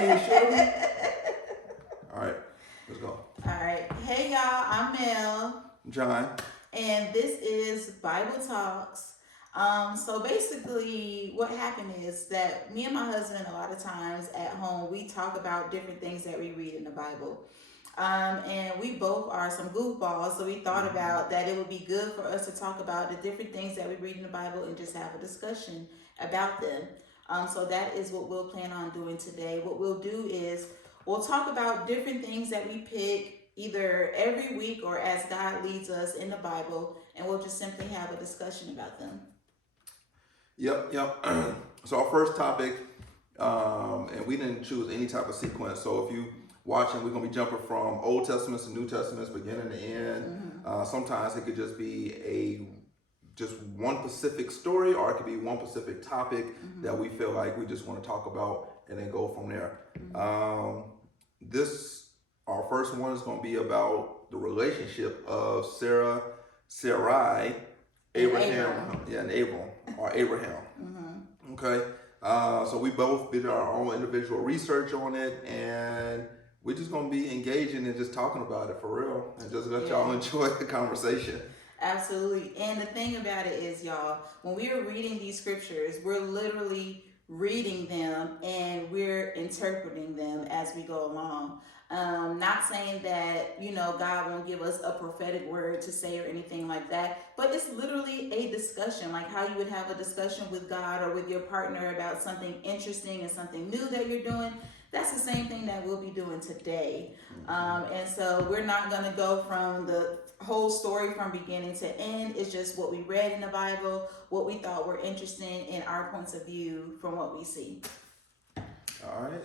you should be. All right, let's go. All right. Hey, y'all. I'm Mel. John. And this is Bible Talks. So basically, what happened is that me and my husband, a lot of times at home, we talk about different things that we read in the Bible. And we both are some goofballs, so we thought about that it would be good for us to talk about the different things that we read in the Bible and just have a discussion about them. So that is what we'll plan on doing today. What we'll do is we'll talk about different things that we pick either every week or as God leads us in the Bible, and we'll just simply have a discussion about them. Yep. So our first topic, and we didn't choose any type of sequence. So if you watching, we're gonna be jumping from Old Testaments to New Testaments, beginning to end. Sometimes it could just be just one specific story, or it could be one specific topic that we feel like we just want to talk about, and then go from there. Our first one is going to be about the relationship of Sarai, Abraham, and Abram, or Abraham. Okay, so we both did our own individual research on it, and we're just going to be engaging and just talking about it for real, and just let y'all enjoy the conversation. Absolutely. And the thing about it is, y'all, when we are reading these scriptures, we're literally reading them and we're interpreting them as we go along. Not saying that, God won't give us a prophetic word to say or anything like that, but it's literally a discussion, like how you would have a discussion with God or with your partner about something interesting and something new that you're doing. That's the same thing that we'll be doing today. And so we're not going to go from the whole story from beginning to end. It's just what we read in the Bible, what we thought were interesting in our points of view from what we see. All right.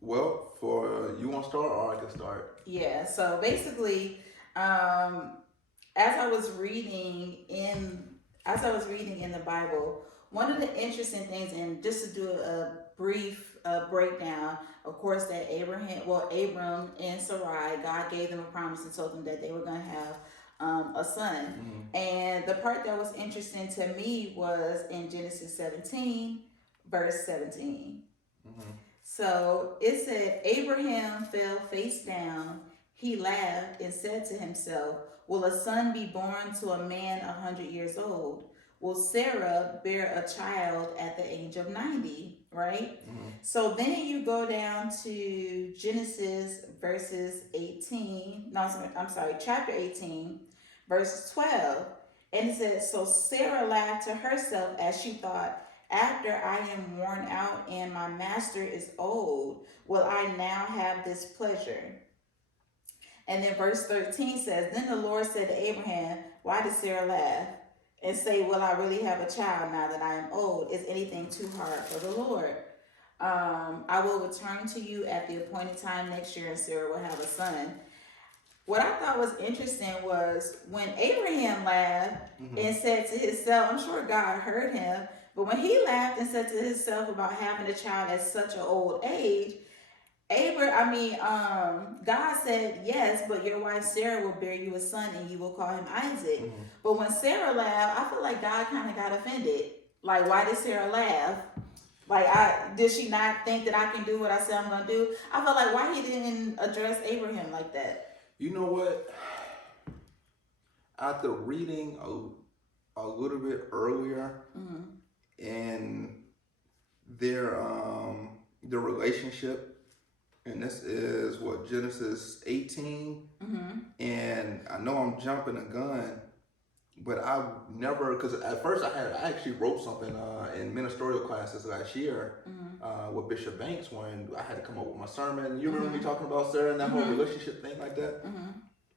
Well, you want to start or I can start? Yeah. So basically, as I was reading in the Bible, one of the interesting things, and just to do a brief breakdown, of course, that Abram and Sarai, God gave them a promise and told them that they were going to have a son. And the part that was interesting to me was in Genesis 17, verse 17. So it said, Abraham fell face down. He laughed and said to himself, will a son be born to a man 100 years old? Will Sarah bear a child at the age of 90, right? So then you go down to Genesis chapter 18, verse 12. And it says, so Sarah laughed to herself as she thought, after I am worn out and my master is old, will I now have this pleasure? And then verse 13 says, then the Lord said to Abraham, why did Sarah laugh? And say, will I really have a child now that I am old? Is anything too hard for the Lord? I will return to you at the appointed time next year and Sarah will have a son. What I thought was interesting was when Abraham laughed and said to himself, I'm sure God heard him, but when he laughed and said to himself about having a child at such an old age, God said, yes, but your wife Sarah will bear you a son and you will call him Isaac. But when Sarah laughed, I feel like God kind of got offended. Like, why did Sarah laugh? Like, did she not think that I can do what I said I'm going to do? I felt like why he didn't address Abraham like that. You know what? After reading a little bit earlier in their relationship, and this is what, Genesis 18, and I know I'm jumping a gun, but I've never, because at first I actually wrote something in ministerial classes last year with Bishop Banks when I had to come up with my sermon. You remember me talking about Sarah and that whole relationship thing like that?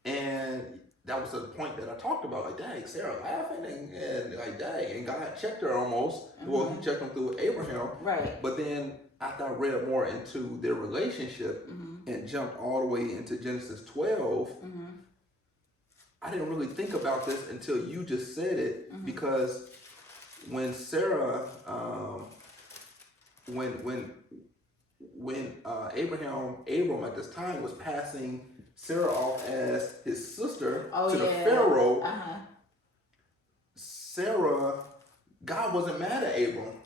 And that was the point that I talked about, like, dang, Sarah laughing and like, dang, and God checked her almost. Well, he checked them through Abraham. Right. But then after I read more into their relationship and jumped all the way into Genesis 12, I didn't really think about this until you just said it, because when Sarah, when Abram at this time was passing Sarah off as his sister the Pharaoh, Sarah, God wasn't mad at Abram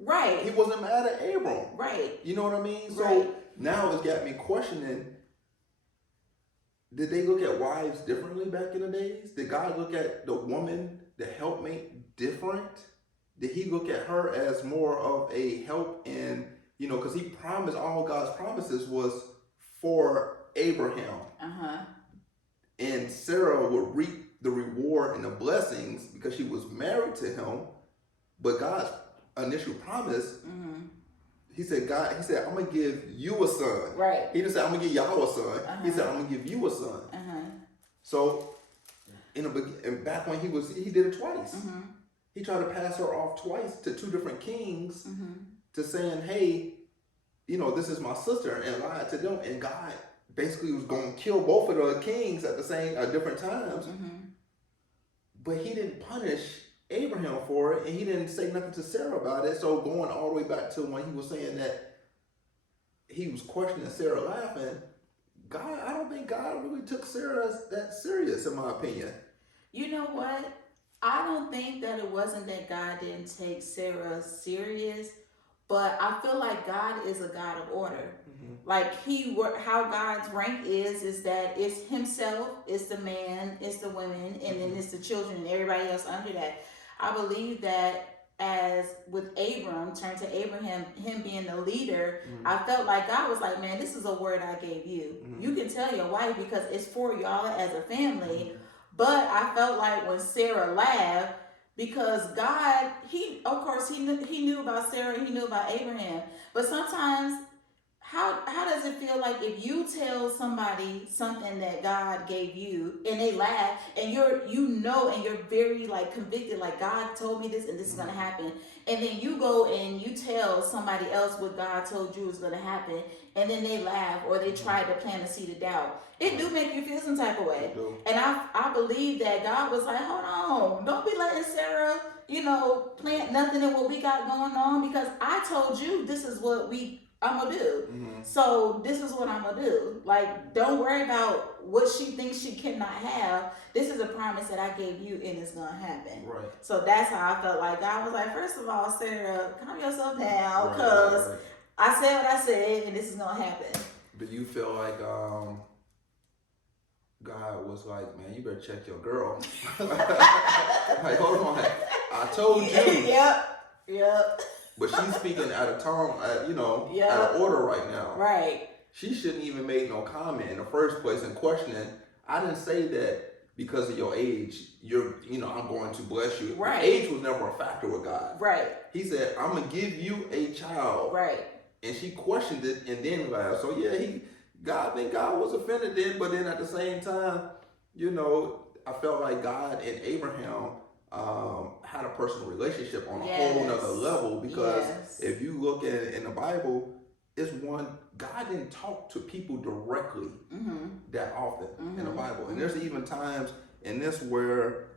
Right. He wasn't mad at Abram. Right. You know what I mean? So Right. now it's got me questioning, did they look at wives differently back in the days? Did God look at the woman, the helpmate, different? Did he look at her as more of a help in, because he promised, all God's promises was for Abraham. And Sarah would reap the reward and the blessings because she was married to him. But God's initial promise, he said, I'm going to give you a son. Right. He didn't say, I'm going to give y'all a son. He said, I'm going to give you a son. So, and back when he did it twice. He tried to pass her off twice to two different kings to saying, hey, this is my sister, and lied to them. And God basically was going to kill both of the kings at different times. But he didn't punish Abraham for it, and he didn't say nothing to Sarah about it. So going all the way back to when he was saying that he was questioning Sarah laughing, I don't think God really took Sarah that serious, in my opinion. You know what? I don't think that it wasn't that God didn't take Sarah serious, but I feel like God is a God of order. Like how God's rank is that it's himself, it's the man, it's the women, and then it's the children and everybody else under that. I believe that as with Abram, turned to Abraham, him being the leader, I felt like God was like, man, this is a word I gave you. You can tell your wife because it's for y'all as a family. But I felt like when Sarah laughed, because God, of course, he knew about Sarah, he knew about Abraham. But sometimes, how does it feel like if you tell somebody something that God gave you and they laugh and you're very like convicted, like God told me this and this is gonna happen, and then you go and you tell somebody else what God told you is gonna happen, and then they laugh or they try to plant a seed of doubt. It do make you feel some type of way. And I believe that God was like, hold on, don't be letting Sarah, plant nothing in what we got going on, because I told you this is what I'm gonna do. So this is what I'm gonna do. Like, don't worry about what she thinks she cannot have. This is a promise that I gave you, and it's gonna happen. Right. So that's how I felt like God was like, first of all, Sarah, calm yourself down, because I said what I said, and this is gonna happen. Do you feel like God was like, man, you better check your girl? Like, hold on, I told you. Yep. But she's speaking out of time, out of order right now. Right. She shouldn't even make no comment in the first place and questioning. I didn't say that because of your age, I'm going to bless you. Right. Age was never a factor with God. Right. He said, I'm going to give you a child. Right. And she questioned it and then laughed. So yeah, I think God was offended then, but then at the same time, I felt like God and Abraham had a personal relationship on a whole nother level, because if you look at it in the Bible, God didn't talk to people directly that often in the Bible. And there's even times in this where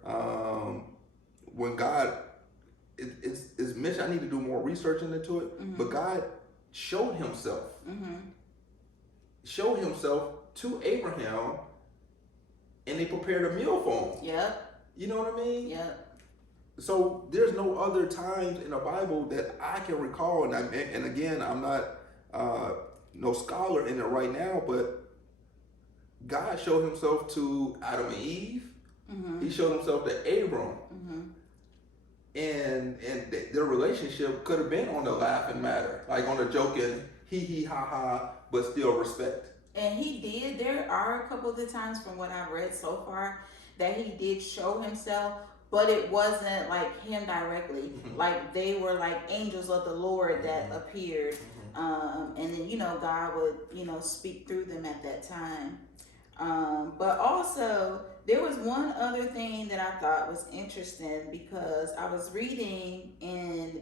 when God it's mentioned, I need to do more research into it, but God showed himself to Abraham, and they prepared a meal for him. Yep. You know what I mean? Yep. So there's no other times in the Bible that I can recall, and again, I'm not no scholar in it right now, but God showed himself to Adam and Eve. He showed himself to Abram, and their relationship could have been on the laughing matter, like on the joking, hee ha ha, but still respect. And he did. There are a couple of the times from what I've read so far that he did show himself, but it wasn't like him directly. Like they were like angels of the Lord that appeared. And then, God would, speak through them at that time. But also there was one other thing that I thought was interesting, because I was reading in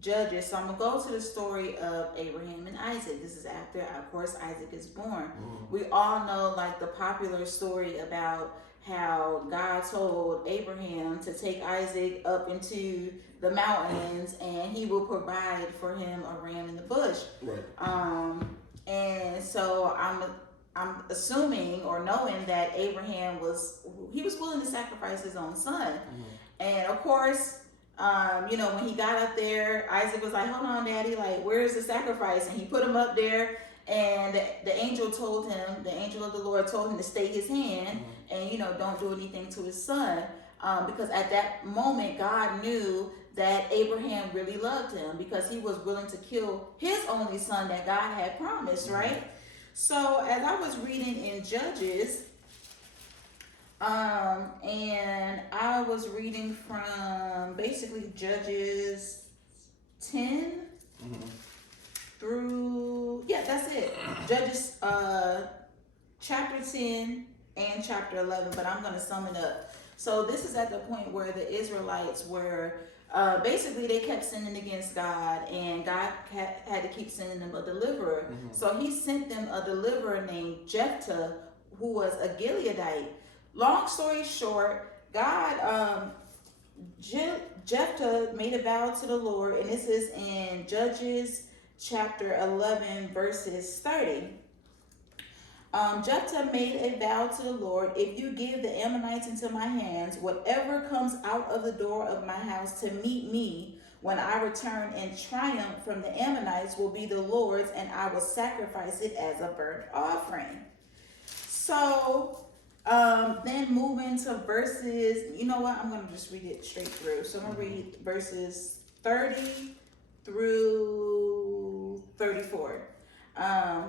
Judges. So I'm going to go to the story of Abraham and Isaac. This is after, of course, Isaac is born. We all know like the popular story about how God told Abraham to take Isaac up into the mountains and he will provide for him a ram in the bush. Right. And so I'm assuming or knowing that Abraham was willing to sacrifice his own son. And of course, When he got up there, Isaac was like, hold on, daddy, like, where's the sacrifice? And he put him up there, and the angel of the Lord told him to stay his hand and, don't do anything to his son. Because at that moment, God knew that Abraham really loved him because he was willing to kill his only son that God had promised, right? So as I was reading in Judges, and I was reading from basically Judges 10 through, that's it. Judges chapter 10 and chapter 11, but I'm going to sum it up. So this is at the point where the Israelites were, basically they kept sinning against God, and God had to keep sending them a deliverer. So he sent them a deliverer named Jephthah, who was a Gileadite. Long story short, Jephthah made a vow to the Lord, and this is in Judges chapter 11, verses 30. Jephthah made a vow to the Lord, if you give the Ammonites into my hands, whatever comes out of the door of my house to meet me when I return in triumph from the Ammonites will be the Lord's, and I will sacrifice it as a burnt offering. So, then moving to verses, you know what, I'm going to just read it straight through. So I'm going to read verses 30 through 34.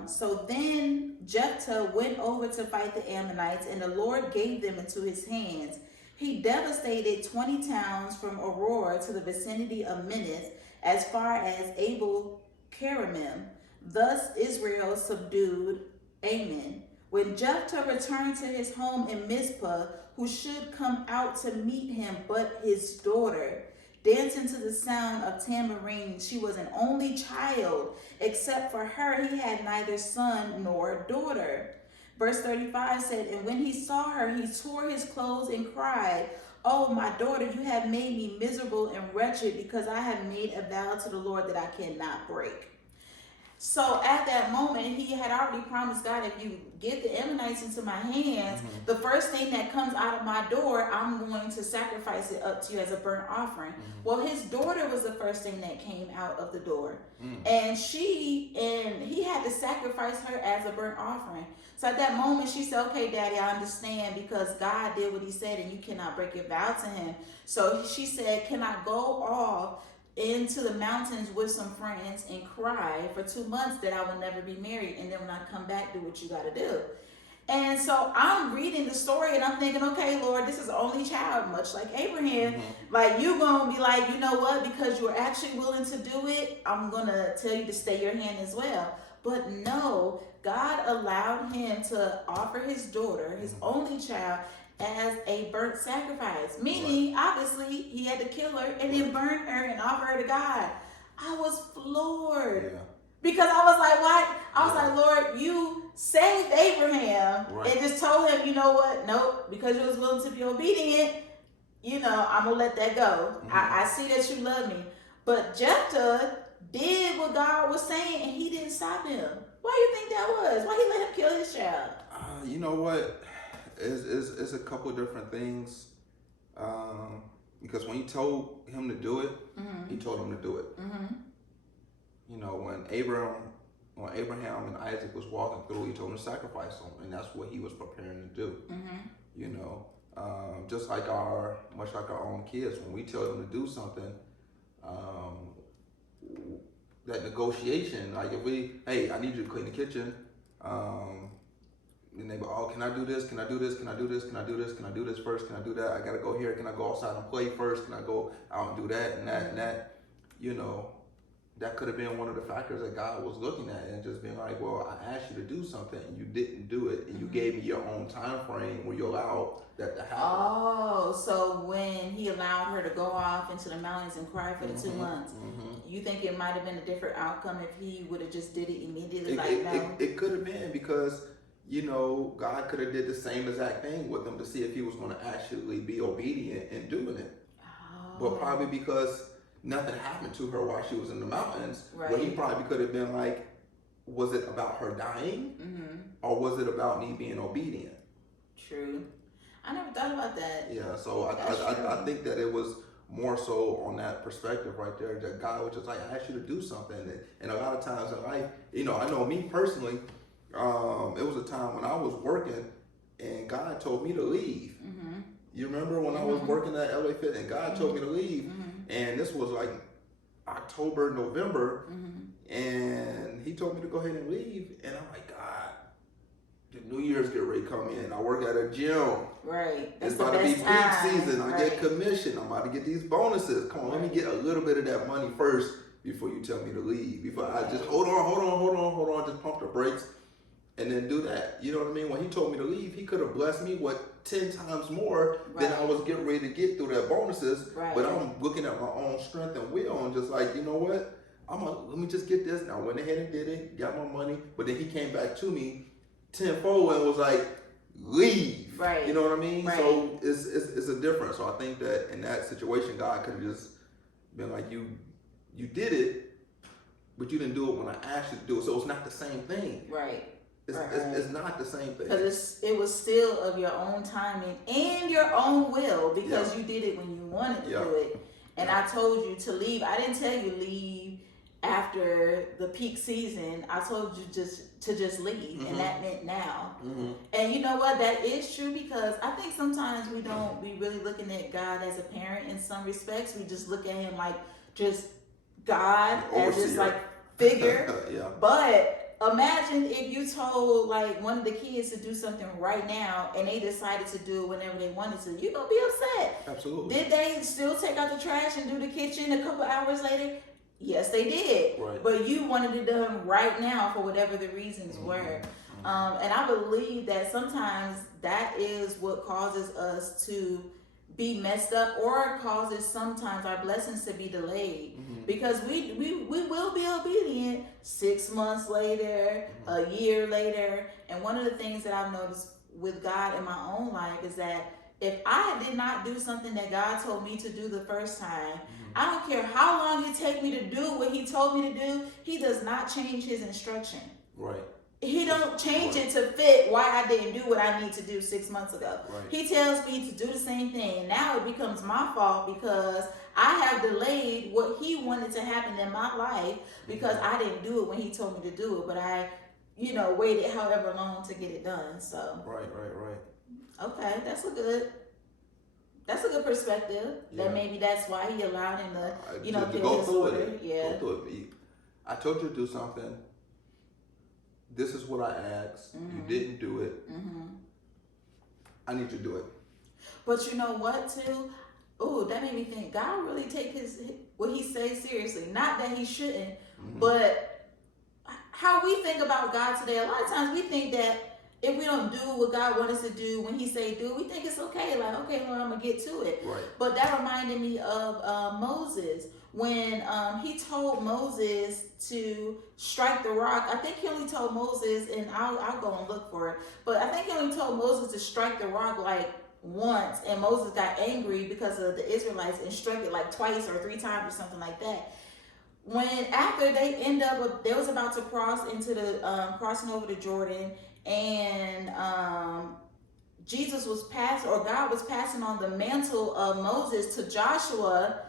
So then Jephthah went over to fight the Ammonites, and the Lord gave them into his hands. He devastated 20 towns from Aurora to the vicinity of Minnith, as far as Abel-Keramim. Thus Israel subdued Ammon. When Jephthah returned to his home in Mizpah, who should come out to meet him but his daughter? Dancing to the sound of tambourine, she was an only child. Except for her, he had neither son nor daughter. Verse 35 said, and when he saw her, he tore his clothes and cried, oh, my daughter, you have made me miserable and wretched, because I have made a vow to the Lord that I cannot break. So at that moment, he had already promised God, if you get the Ammonites into my hands, the first thing that comes out of my door, I'm going to sacrifice it up to you as a burnt offering. Well, his daughter was the first thing that came out of the door. And he had to sacrifice her as a burnt offering. So at that moment, she said, okay, Daddy, I understand, because God did what he said and you cannot break your vow to him. So she said, can I go off into the mountains with some friends and cry for 2 months that I will never be married, and then when I come back, do what you got to do? And so I'm reading the story and I'm thinking, okay, Lord, this is the only child, much like Abraham. Like, you gonna be like, you know what, because you're actually willing to do it, I'm gonna tell you to stay your hand as well. But no, God allowed him to offer his daughter, his only child, as a burnt sacrifice, meaning obviously he had to kill her and then burn her and offer her to God. I was floored because I was like, what? I was like, Lord, you saved Abraham and just told him, you know what? Nope, because you was willing to be obedient, I'm gonna let that go. I see that you love me. But Jephthah did what God was saying and he didn't stop him. Why do you think that was? Why he let him kill his child? You know what? It's a couple of different things. Because when he told him to do it, he told him to do it. When Abraham and Isaac was walking through, he told him to sacrifice them, and that's what he was preparing to do. Just like much like our own kids, when we tell them to do something, that negotiation, like hey, I need you to clean the kitchen, and they go, oh, can I do this? Can I do this? Can I do this? Can I do this? Can I do this first? Can I do that? I gotta go here. Can I go outside and play first? Can I go out and do that and that and that? That could have been one of the factors that God was looking at and just being like, well, I asked you to do something and you didn't do it, and you gave me your own time frame where you allowed that to happen. Oh, so when he allowed her to go off into the mountains and cry for the 2 months, you think it might have been a different outcome if he would have just did it immediately? It could have been, because God could have did the same exact thing with him to see if he was going to actually be obedient in doing it. But probably because nothing happened to her while she was in the mountains, where he probably could have been like, was it about her dying? Or was it about me being obedient? True. I never thought about that. Yeah, so I think that it was more so on that perspective right there, that God was just like, I asked you to do something. And a lot of times in life, I know me personally, it was a time when I was working and God told me to leave. Mm-hmm. You remember when I was working at LA Fit and God told me to leave? And this was like October, November, and he told me to go ahead and leave. And I'm like, God, the New Year's get ready to come in. I work at a gym. Right. It's about to be peak season. I get commission. I'm about to get these bonuses. Come on, let me get a little bit of that money first before you tell me to leave. Before I just hold on, just pump the brakes and then do that. You know what I mean? When he told me to leave, he could have blessed me with 10 times more than I was getting ready to get through that bonuses. Right. But I'm looking at my own strength and will and just like, you know what? Let me just get this. And I went ahead and did it, got my money. But then he came back to me tenfold and was like, leave. Right. You know what I mean? Right. So it's a difference. So I think that in that situation, God could have just been like, you did it, but you didn't do it when I asked you to do it. So it's not the same thing. Right. It's not the same thing. Because it was still of your own timing and your own will, because you did it when you wanted to do it. And I told you to leave. I didn't tell you leave after the peak season. I told you to just leave, and that meant now. And you know what? That is true, because I think sometimes we don't be really looking at God as a parent in some respects. We just look at him like just God as this like figure. But imagine if you told like one of the kids to do something right now and they decided to do it whenever they wanted to. You're gonna be upset. Absolutely. Did they still take out the trash and do the kitchen a couple hours later? Yes, they did. Right. But you wanted it done right now for whatever the reasons were. And I believe that sometimes that is what causes us to be messed up, or causes sometimes our blessings to be delayed, because we will be obedient 6 months later, a year later. And one of the things that I've noticed with God in my own life is that if I did not do something that God told me to do the first time, I don't care how long it take me to do what he told me to do, he does not change his instruction. Right. He don't change it to fit why I didn't do what I need to do 6 months ago. Right. He tells me to do the same thing, and now it becomes my fault because I have delayed what he wanted to happen in my life because I didn't do it when he told me to do it, but I, waited however long to get it done. So right. Okay, that's a good perspective. Yeah. That maybe that's why he allowed him to go through it. Yeah. Go through it. I told you to do something. This is what I asked. You didn't do it. I need you to do it. But you know what, too? Oh, that made me think. God really take what he says seriously. Not that he shouldn't, but how we think about God today. A lot of times we think that if we don't do what God wants us to do when he say do, we think it's okay. Like, okay, Lord, I'm going to get to it. Right. But that reminded me of Moses. When he told Moses to strike the rock, I think he only told Moses, and I'll go and look for it, but I think he only told Moses to strike the rock like once, and Moses got angry because of the Israelites and struck it like twice or 3 times or something like that. When after they was about to cross into the crossing over the Jordan, and God was passing on the mantle of Moses to Joshua.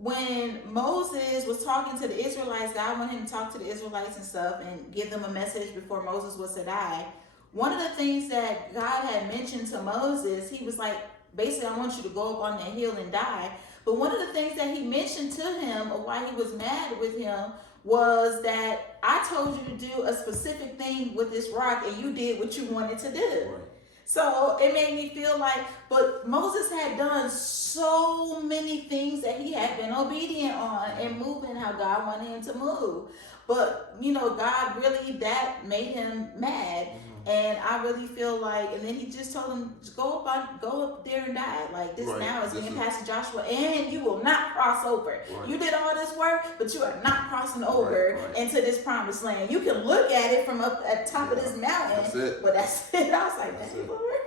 When Moses was talking to the Israelites, God wanted him to talk to the Israelites and stuff and give them a message before Moses was to die. One of the things that God had mentioned to Moses, he was like, basically, I want you to go up on that hill and die. But one of the things that he mentioned to him, or why he was mad with him, was that I told you to do a specific thing with this rock and you did what you wanted to do. Right. So it made me feel like, but Moses had done so many things that he had been obedient on and moving how God wanted him to move. But, God really, that made him mad. And I really feel like, and then he just told him, go up there and die. Like this now is being passed to Joshua, and you will not cross over. Right. You did all this work, but you are not crossing over into this promised land. You can look at it from up at the top of this mountain, that's it. But that's it. I was like, dang, Lord.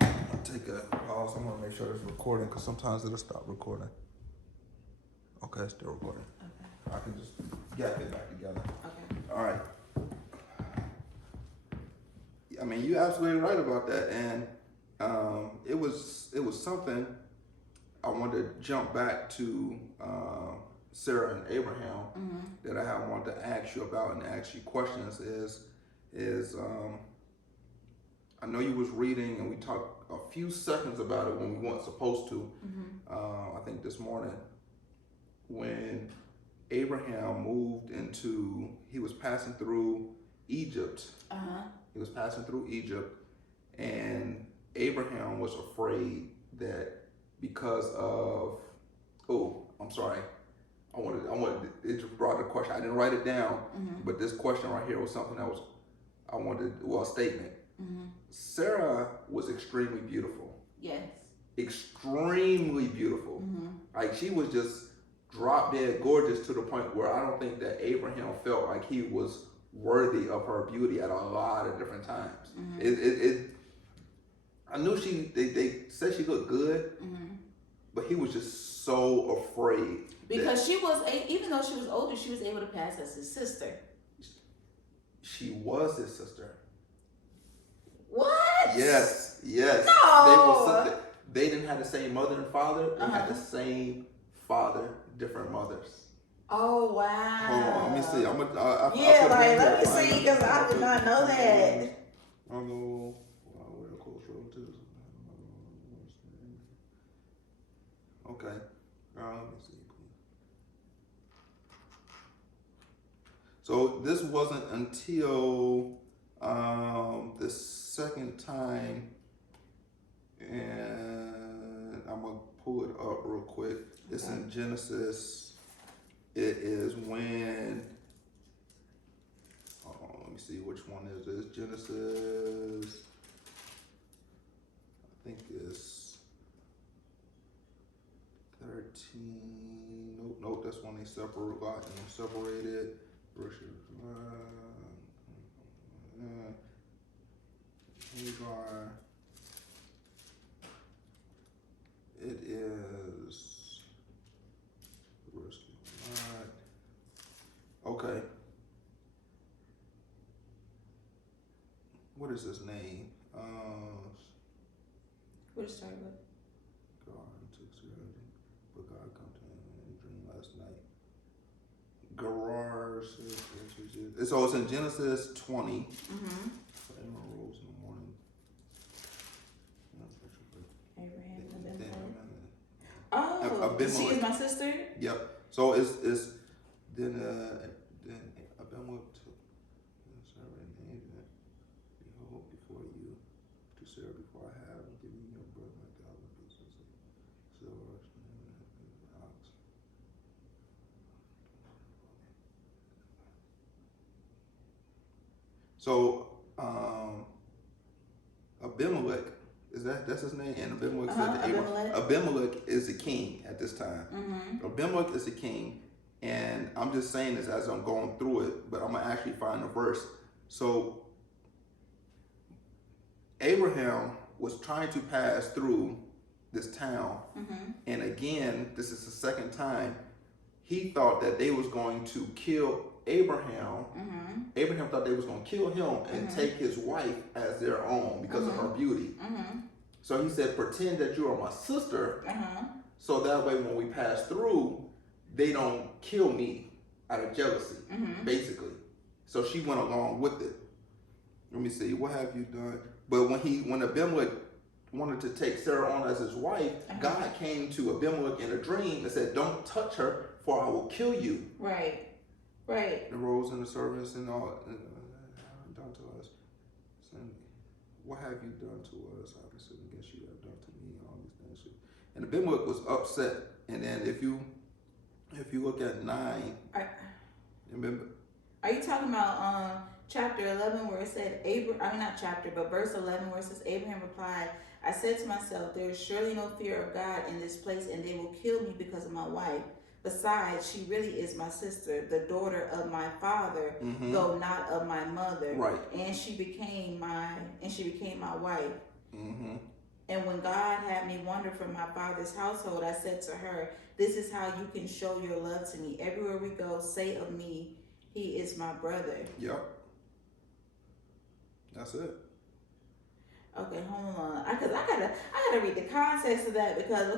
I'll take a pause. I'm gonna make sure it's recording because sometimes it'll stop recording. Okay, it's still recording. Okay. I can just get it back together. Okay. All right. mean, you're absolutely right about that. And it was something I wanted to jump back to Sarah and Abraham that I wanted to ask you about and ask you questions is I know you was reading and we talked a few seconds about it when we weren't supposed to. I think this morning when Abraham moved into, he was passing through Egypt. He was passing through Egypt, and Abraham was afraid that because of, oh, I'm sorry. I wanted, it just brought a question. I didn't write it down, but this question right here was something that was, a statement. Sarah was extremely beautiful. Yes. Extremely beautiful. Like she was just drop dead gorgeous to the point where I don't think that Abraham felt like he was worthy of her beauty at a lot of different times. I knew they said she looked good, but he was just so afraid. Because she was, even though she was older, she was able to pass as his sister. She was his sister. What? Yes. No. They didn't have the same mother and father. They had the same father, different mothers. Oh wow. Hold on, let me see. Let me see, because I did not know that. Okay. Let me see. So this wasn't until the second time, and I'm gonna pull it up real quick. It's in Genesis. It is when, let me see which one is this. Genesis, I think it's 13. Nope, that's when they separated. Hagar. It is okay. What is his name? What is started with? God took Sarah, but God come to him in a dream last night. Gerar. So it's in Genesis 20. Emma rose in the morning. Abraham. Oh, she is my sister? Yep. So it's then Abimelech took Sarah and Hagar. Behold, before you to Sarah before I have given you your brother my God with pieces of silver and ox. So Abimelech, that's his name? And Abimelech said to Abraham, Abimelech is the king at this time. Abimelech is the king, and I'm just saying this as I'm going through it, but I'm gonna actually find the verse. So Abraham was trying to pass through this town, and again, this is the second time. He thought that they was going to kill Abraham. Abraham thought they was going to kill him and take his wife as their own because of her beauty. So he said, pretend that you are my sister, so that way when we pass through, they don't kill me out of jealousy, basically. So she went along with it. Let me see, what have you done? But when Abimelech wanted to take Sarah on as his wife, God came to Abimelech in a dream and said, don't touch her, for I will kill you. Right. The rose and the servants and all done to us. What have you done to us? I've been sitting against you, have done to me, all these things. And Abimelech was upset. And then if you look at 9, are you talking about chapter 11 where it said not chapter, but verse 11 where it says Abraham replied, I said to myself, there is surely no fear of God in this place, and they will kill me because of my wife. Besides, she really is my sister, the daughter of my father, though not of my mother. Right. And she became my wife. And when God had me wander from my father's household, I said to her, this is how you can show your love to me. Everywhere we go, say of me, he is my brother. Yep. That's it. Okay, hold on. Because I gotta read the context of that because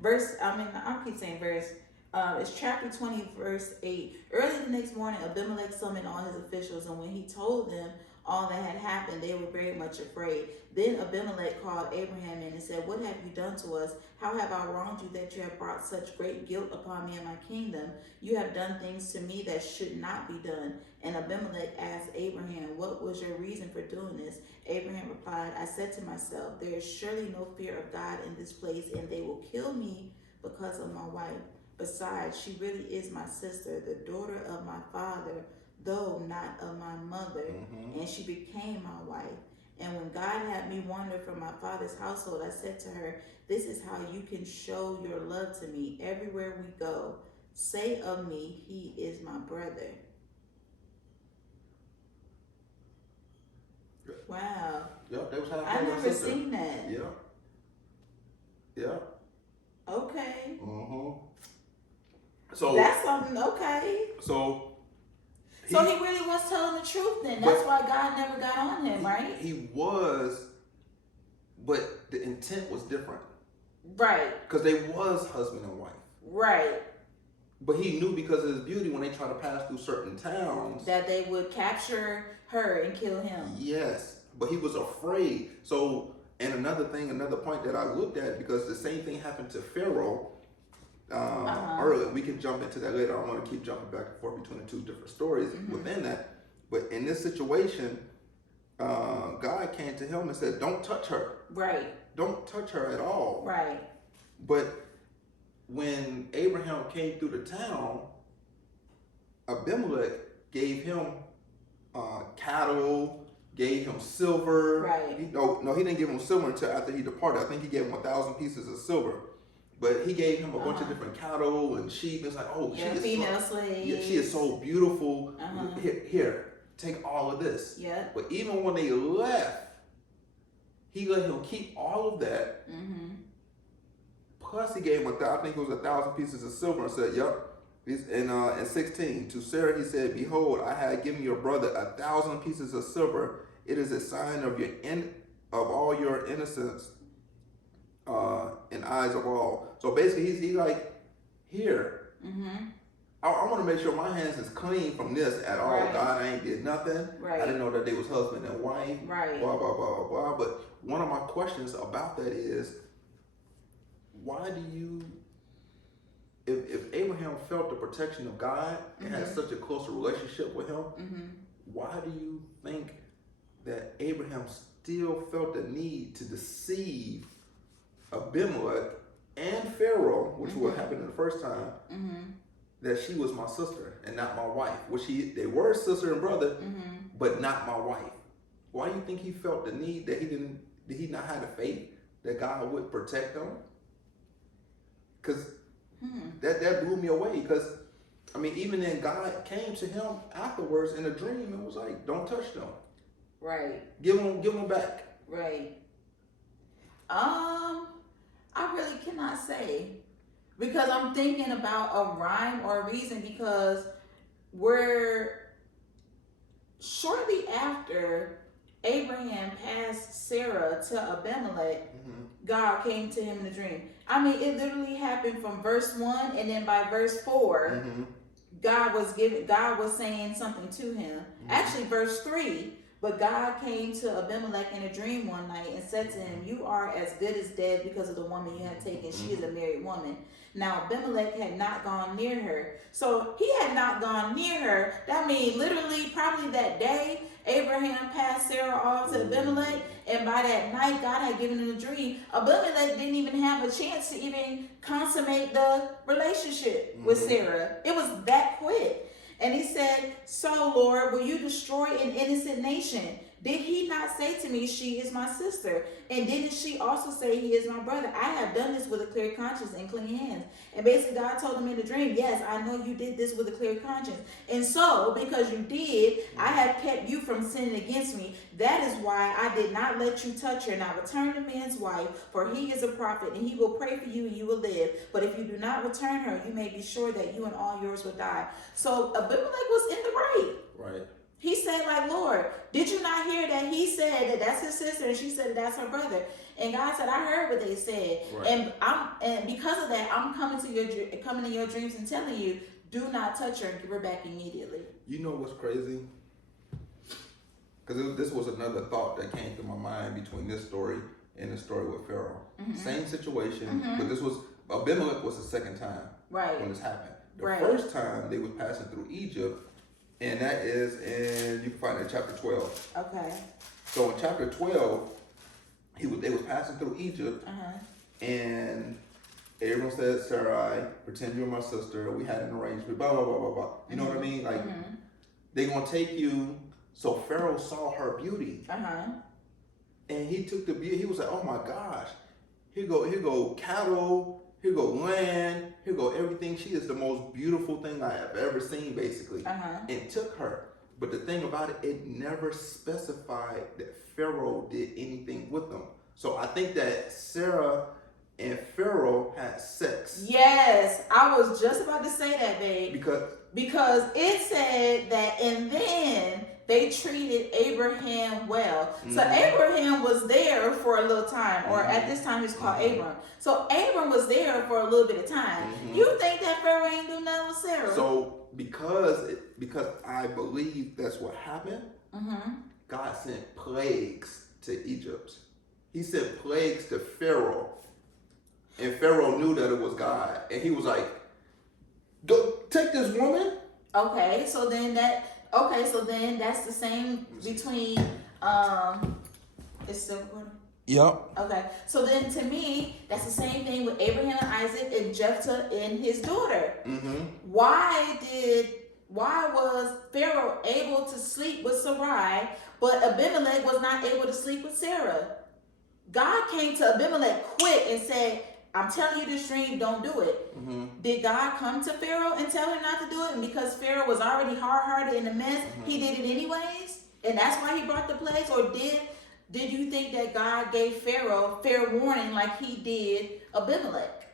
verse. I mean, I keep saying verse. It's chapter 20, verse 8. Early the next morning, Abimelech summoned all his officials, and when he told them all that had happened, they were very much afraid. Then Abimelech called Abraham in and said, "What have you done to us? How have I wronged you that you have brought such great guilt upon me and my kingdom? You have done things to me that should not be done." And Abimelech asked Abraham, "What was your reason for doing this?" Abraham replied, "I said to myself, there is surely no fear of God in this place, and they will kill me because of my wife. Besides, she really is my sister, the daughter of my father, though not of my mother, and she became my wife. And when God had me wander from my father's household, I said to her, this is how you can show your love to me. Everywhere we go, say of me, he is my brother." Wow. Yep, they was having I brother and never sister. seen that. Yeah. Yeah. Okay. So That's something, okay. So he really was telling the truth then. That's why God never got on him, right? He was, but the intent was different. Right. Because they was husband and wife. Right. But he knew because of his beauty when they try to pass through certain towns that they would capture her and kill him. Yes. But he was afraid. So, and another point that I looked at, because the same thing happened to Pharaoh earlier. We can jump into that later. I don't want to keep jumping back and forth between the two different stories within that. But in this situation, God came to him and said, don't touch her. Right. Don't touch her at all. Right. But when Abraham came through the town, Abimelech gave him cattle, gave him silver. Right. He didn't give him silver until after he departed. I think he gave him 1,000 pieces of silver. But he gave him a bunch of different cattle and sheep. It's like, she is female slaves. Yeah, she is so beautiful. Here, take all of this. Yeah. But even when they left, he let him keep all of that. Plus, he gave him I think it was 1,000 pieces of silver, and said, "Yep." In 16, to Sarah he said, "Behold, I have given your brother 1,000 pieces of silver. It is a sign of of all your innocence in eyes of all." So basically, he's like, "Here, I want to make sure my hands is clean from this at all. Right. God, I ain't did nothing. Right. I didn't know that they was husband and wife. Right. Blah blah blah blah blah." But one of my questions about that is, why do you? If Abraham felt the protection of God and had such a close relationship with him, why do you think that Abraham still felt the need to deceive Abimelech and Pharaoh, which would happen in the first time, that she was my sister and not my wife? They were sister and brother, but not my wife. Why do you think he felt the need that did he not have the faith that God would protect them? Because that blew me away. Because I mean, even then, God came to him afterwards in a dream and was like, "Don't touch them. Right. Give them back." Right. I really cannot say, because I'm thinking about a rhyme or a reason, because we're shortly after Abraham passed Sarah to Abimelech, God came to him in a dream. I mean, it literally happened from verse 1, and then by verse 4, God was saying something to him. Actually, verse 3, but God came to Abimelech in a dream one night and said to him, "You are as good as dead because of the woman you have taken. She is a married woman." Now Abimelech had not gone near her. So he had not gone near her. That means literally probably that day Abraham passed Sarah off to Abimelech, and by that night God had given him a dream. Abimelech didn't even have a chance to even consummate the relationship with Sarah. It was that quick. And he said, "So, Lord, will you destroy an innocent nation? Did he not say to me, she is my sister? And didn't she also say he is my brother? I have done this with a clear conscience and clean hands." And basically God told him in the dream, "Yes, I know you did this with a clear conscience. And so, because you did, I have kept you from sinning against me. That is why I did not let you touch her. Now return the man's wife, for he is a prophet, and he will pray for you and you will live. But if you do not return her, you may be sure that you and all yours will die." So Abimelech was in the right. Right. He said, like, "Lord, did you not hear that he he said that that's his sister, and she said that that's her brother. And God said, I heard what they said, Right. and because of that, I'm coming in your dreams and telling you, do not touch her and give her back immediately. You know what's crazy? Because this was another thought that came to my mind between this story and the story with Pharaoh. Same situation, but this was Abimelech was the second time when this happened. The first time they was passing through Egypt, and that is in, you can find it in chapter 12. Okay. So in chapter 12, they was passing through Egypt, and Abram said, Sarai, pretend you're my sister. We had an arrangement, blah, blah, blah, blah, blah. You know what I mean? Like, they going to take you. So Pharaoh saw her beauty. And he took the beauty. He was like, oh my gosh. Here go cattle. Here go land. Here go everything. She is the most beautiful thing I have ever seen, basically. And took her. But the thing about it, it never specified that Pharaoh did anything with them. So I think that Sarah and Pharaoh had sex. Yes, I was just about to say that, babe. Because it said that, and then they treated Abraham well. So Abraham was there for a little time, or at this time he's called Abram. So Abram was there for a little bit of time. You think that Pharaoh ain't do nothing with Sarah? So because I believe that's what happened, God sent plagues to Egypt. He sent plagues to Pharaoh. And Pharaoh knew that it was God. And he was like, take this woman. Okay, so then that's the same between it's still recording? Yep. Okay. So then to me, that's the same thing with Abraham and Isaac and Jephthah and his daughter. Why was Pharaoh able to sleep with Sarai, but Abimelech was not able to sleep with Sarah? God came to Abimelech quick and said, I'm telling you this dream, don't do it. Did God come to Pharaoh and tell him not to do it? And because Pharaoh was already hard-hearted in a mess, he did it anyways? And that's why he brought the plagues? Or did you think that God gave Pharaoh fair warning like he did Abimelech?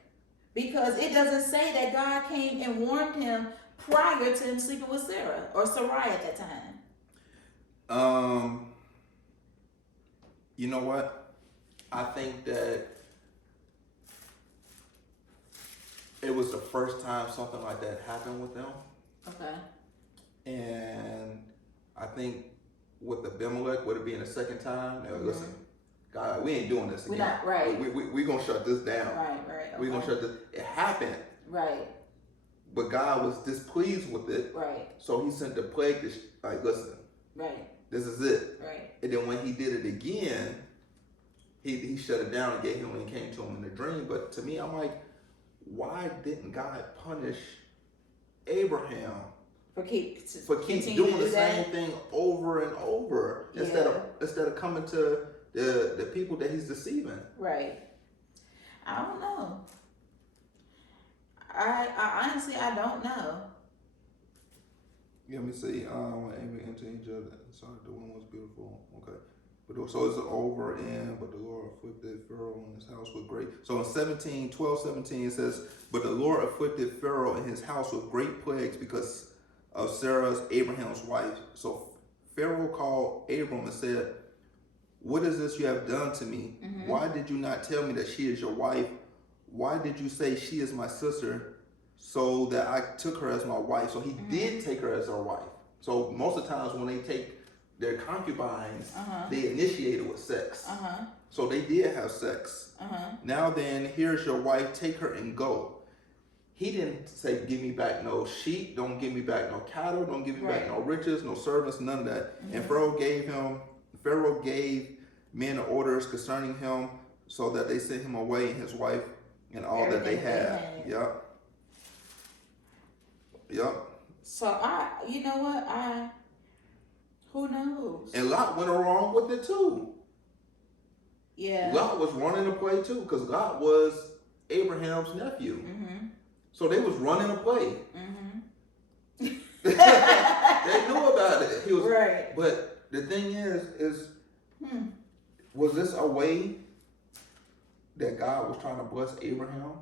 Because it doesn't say that God came and warned him prior to him sleeping with Sarah or Sarai at that time. You know what? I think that it was the first time something like that happened with them. Okay. And I think with Abimelech, would it be in the second time? Now, listen, God, we ain't doing this again. We're not, right. We gonna shut this down. Right. Okay. We gonna shut this. It happened. Right. But God was displeased with it. Right. So he sent the plague to like, listen. Right. This is it. Right. And then when he did it again, he shut it down and gave him when he came to him in the dream. But to me, I'm like, why didn't God punish Abraham for keep doing the same thing over and over instead of coming to the people that he's deceiving? Right. I don't know. I honestly don't know. Let me see. When Amy entered Egypt, sorry, the woman was beautiful. Okay. But so it's over and but the Lord afflicted Pharaoh and his house with great. So in 12:17 it says, but the Lord afflicted Pharaoh and his house with great plagues because of Sarah's, Abraham's wife. So Pharaoh called Abram and said, what is this you have done to me? Why did you not tell me that she is your wife? Why did you say she is my sister so that I took her as my wife? So he did take her as our wife. So most of the times when they take their concubines, they initiated with sex. So they did have sex. Now then, here's your wife, take her and go. He didn't say, give me back no sheep, don't give me back no cattle, don't give me back no riches, no servants, none of that. And Pharaoh gave men orders concerning him so that they sent him away and his wife and all that they had. Yep. So you know what? Who knows? And Lot went along with it too. Yeah. Lot was running a play too, because Lot was Abraham's nephew. So they was running a play. They knew about it. He was right. But the thing is was this a way that God was trying to bless Abraham?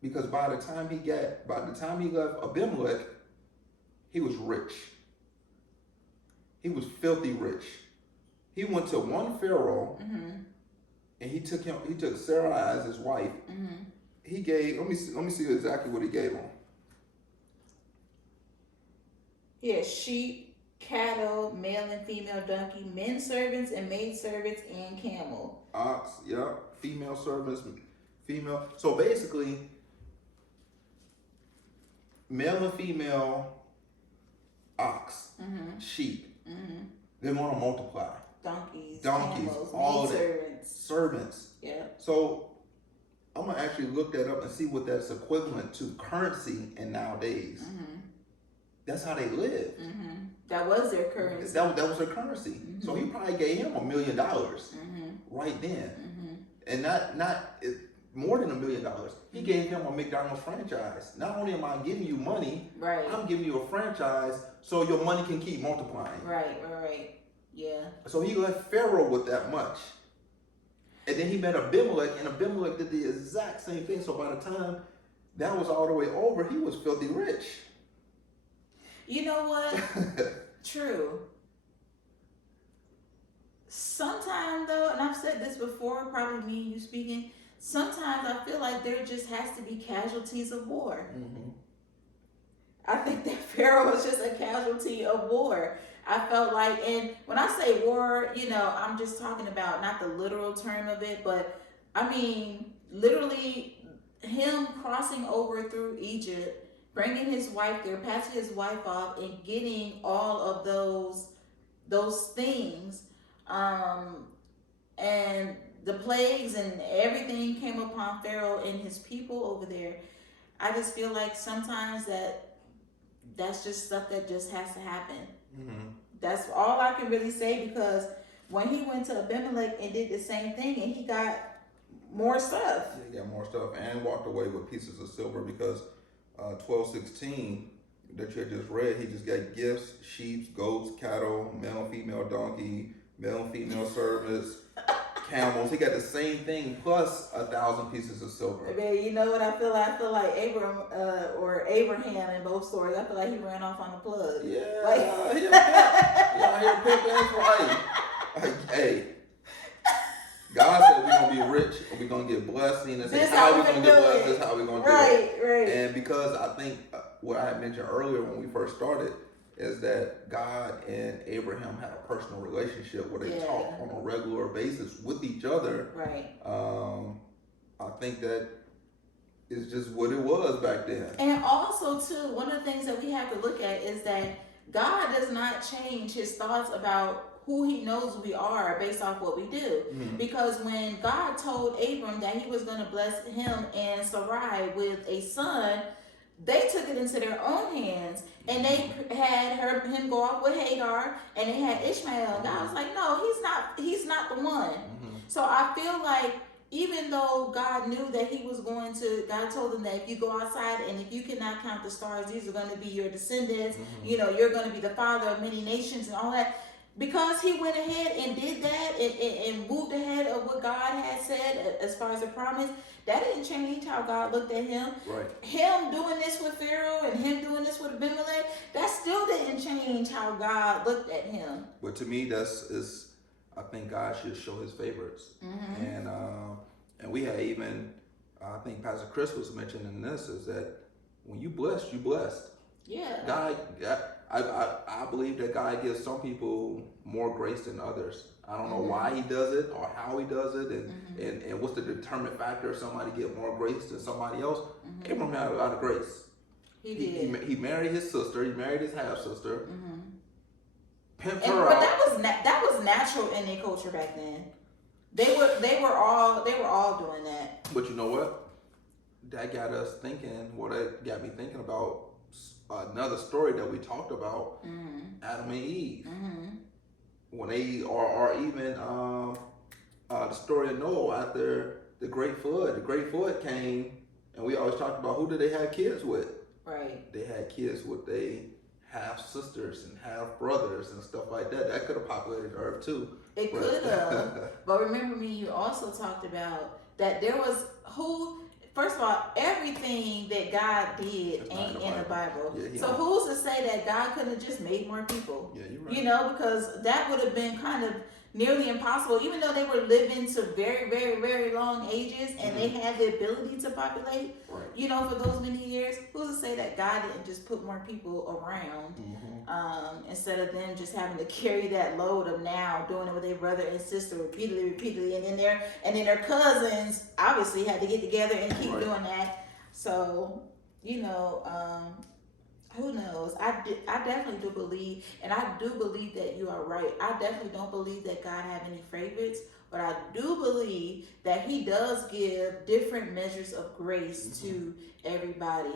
Because by the time he left Abimelech, he was rich. He was filthy rich. He went to one pharaoh, and he took Sarah as his wife. He gave. Let me see exactly what he gave him. He had sheep, cattle, male and female donkey, men servants and maid servants, and camel. Ox, yeah, female servants, female. So basically, male and female ox, sheep. They're going to multiply. Donkeys, camels, all maid servants. Servants. Yeah. So I'm gonna actually look that up and see what that's equivalent to currency in nowadays. That's how they live. That was their currency. That was their currency. So he probably gave him $1 million right then, and not more than $1 million. He gave him a McDonald's franchise. Not only am I giving you money, right, I'm giving you a franchise so your money can keep multiplying. Right. Yeah. So he left Pharaoh with that much. And then he met Abimelech, and Abimelech did the exact same thing. So by the time that was all the way over, he was filthy rich. You know what? True. Sometimes though, and I've said this before, probably me and you speaking, sometimes I feel like there just has to be casualties of war. I think that Pharaoh was just a casualty of war. I felt like, and when I say war, I'm just talking about not the literal term of it, but I mean, literally him crossing over through Egypt, bringing his wife there, passing his wife off, and getting all of those things, and the plagues and everything came upon Pharaoh and his people over there. I just feel like sometimes that's just stuff that just has to happen. That's all I can really say, because when he went to Abimelech and did the same thing, and he got more stuff. Yeah, he got more stuff and walked away with pieces of silver, because 12:16 that you had just read, he just got gifts, sheep, goats, cattle, male and female donkey, male and female servants, camels. He got the same thing plus 1,000 pieces of silver. Okay, you know what I feel like? I feel like Abraham in both stories. I feel like he ran off on the plug. Yeah, he a pimp. Y'all hear pimping his wife. Hey, God said we're going to be rich and we're going to get blessed. And this how we're going to get blessed. This is how we're going to do it. Right. And because I think what I had mentioned earlier when we first started is that God and Abraham had a personal relationship where they talked on a regular basis with each other. Right. I think that is just what it was back then. And also, too, one of the things that we have to look at is that God does not change his thoughts about who he knows we are based off what we do. Because when God told Abram that he was going to bless him and Sarai with a son, they took it into their own hands, and they had him go off with Hagar, and they had Ishmael. And God was like, no, he's not the one. So I feel like even though God knew that he was going to, God told him that if you go outside and if you cannot count the stars, these are going to be your descendants. You're going to be the father of many nations and all that. Because he went ahead and did that and moved ahead of what God had said as far as the promise, that didn't change how God looked at him. Right. Him doing this with Pharaoh and him doing this with Abimelech, that still didn't change how God looked at him. But to me, I think God should show his favorites. And we had even, I think Pastor Chris was mentioning this, is that when you blessed, you blessed. Yeah. God, I believe that God gives some people more grace than others. I don't know why he does it or how he does it, and what's the determinant factor of somebody get more grace than somebody else. Abraham had a lot of grace. He did. He married his sister. He married his half sister. Pimped her But out. that was natural in their culture back then. They were all doing that. But you know what? That got us thinking. Well, that got me thinking about another story that we talked about, Adam and Eve. When they, or even the story of Noah after the great flood. The great flood came, and we always talked about who did they have kids with? Right. They had kids with they half sisters and half brothers and stuff like that. That could have populated the earth too. It could have. But remember me, you also talked about that there was first of all, everything that God did That's not in ain't the in the Bible. Bible. Yeah, he So don't. who's to say that God couldn't have just made more people? Yeah, you're right. You know, because that would have been kind of nearly impossible. Even though they were living to very, very, very long ages and they had the ability to populate, Right. you know, for those many years, who's to say that God didn't just put more people around instead of them just having to carry that load of now doing it with their brother and sister repeatedly, and then their cousins obviously had to get together and keep doing that. So, you know, who knows? I definitely do believe, and I do believe that you are right. I definitely don't believe that God have any favorites, but I do believe that He does give different measures of grace to everybody.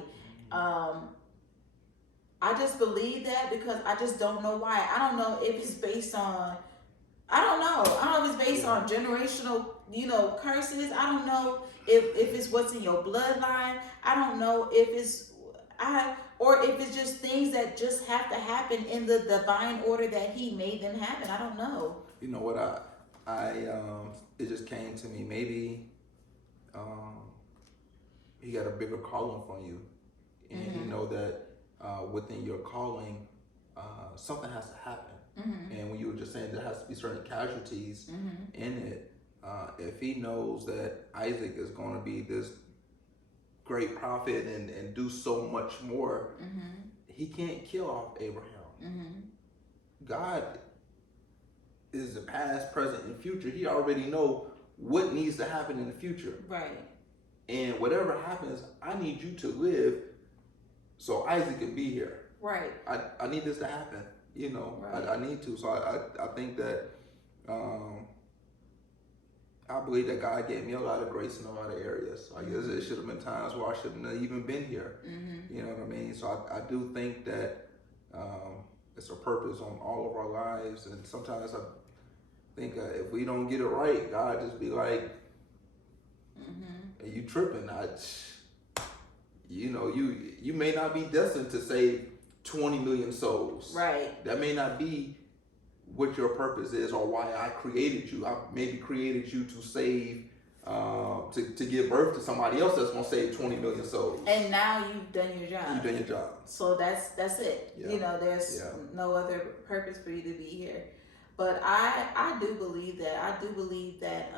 I just believe that because I just don't know why. I don't know if it's based on, I don't know. I don't know if it's based on generational, you know, curses. I don't know if it's what's in your bloodline. I don't know if it's or if it's just things that just have to happen in the divine order that He made them happen. I don't know. You know what I it just came to me. Maybe He got a bigger calling for you, and He know that within your calling, something has to happen. And when you were just saying there has to be certain casualties in it, if He knows that Isaac is going to be this great prophet and do so much more, He can't kill off Abraham. God is the past, present, and future. He already know what needs to happen in the future. Right. And whatever happens, I need you to live so Isaac can be here. Right. I need this to happen. You know, I need to. So I think that I believe that God gave me a lot of grace in a lot of areas. I guess it should have been times where I shouldn't have even been here. You know what I mean? So I do think that it's a purpose on all of our lives. And sometimes I think if we don't get it right, God just be like, "Are you tripping? You know, you may not be destined to save 20 million souls. Right. That may not be what your purpose is or why I created you. I maybe created you to save, to give birth to somebody else that's going to save 20 million souls. And now you've done your job. You've done your job. So that's it. Yeah. You know, there's no other purpose for you to be here. But I do believe that. I do believe that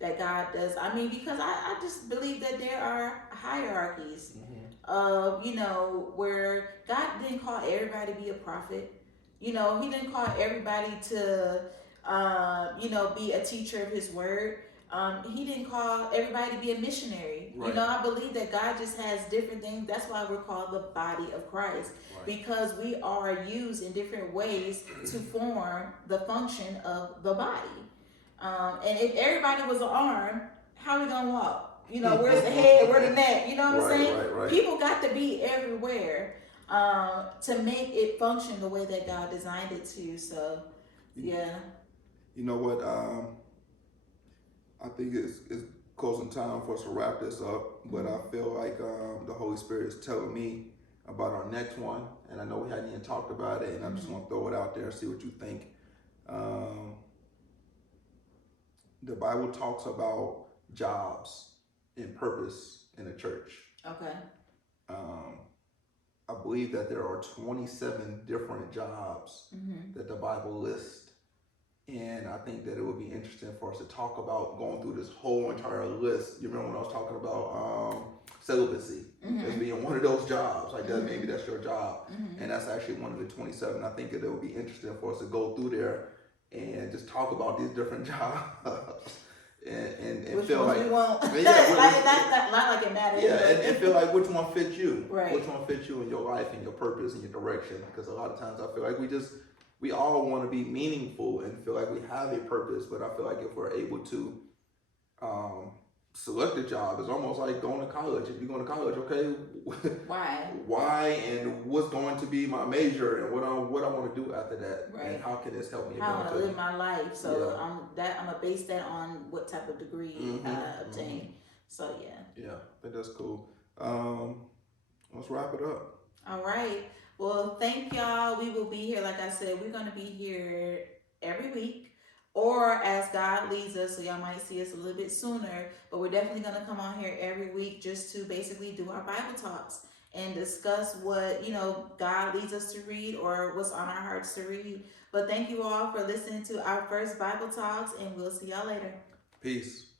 that God does. I mean, because I just believe that there are hierarchies of, you know, where God didn't call everybody to be a prophet. You know, He didn't call everybody to, you know, be a teacher of His word. He didn't call everybody to be a missionary. Right. You know, I believe that God just has different things. That's why we're called the body of Christ, because we are used in different ways to form the function of the body. And if everybody was an arm, how are we gonna walk? You know, where's the head, where's the neck? You know what I'm saying? Right. People got to be everywhere to make it function the way that God designed it to. So, yeah. You know what? I think it's closing time for us to wrap this up, but I feel like the Holy Spirit is telling me about our next one, and I know we hadn't even talked about it, and I just want to throw it out there and see what you think. The Bible talks about jobs and purpose in the church. Okay. I believe that there are 27 different jobs that the Bible lists. And I think that it would be interesting for us to talk about going through this whole entire list. You remember when I was talking about celibacy as being one of those jobs, like that, maybe that's your job. And that's actually one of the 27. I think that it would be interesting for us to go through there and just talk about these different jobs. and which feel one like we want. Not like it matters. Yeah, and feel like which one fits you. Right. Which one fits you in your life and your purpose and your direction. Because a lot of times I feel like we all want to be meaningful and feel like we have a purpose, but I feel like if we're able to select a job, it's almost like going to college. If you're going to college, okay, why, and what's going to be my major, and what I want to do after that, and how can this help me? How I want to live my life. So I'm gonna base that on what type of degree I obtain. So yeah, I think that's cool. Let's wrap it up. All right. Well, thank y'all. We will be here. Like I said, we're going to be here every week. or as God leads us. So y'all might see us a little bit sooner, but we're definitely going to come on here every week just to basically do our Bible talks and discuss what, God leads us to read or what's on our hearts to read. But thank you all for listening to our first Bible talks, and we'll see y'all later. Peace.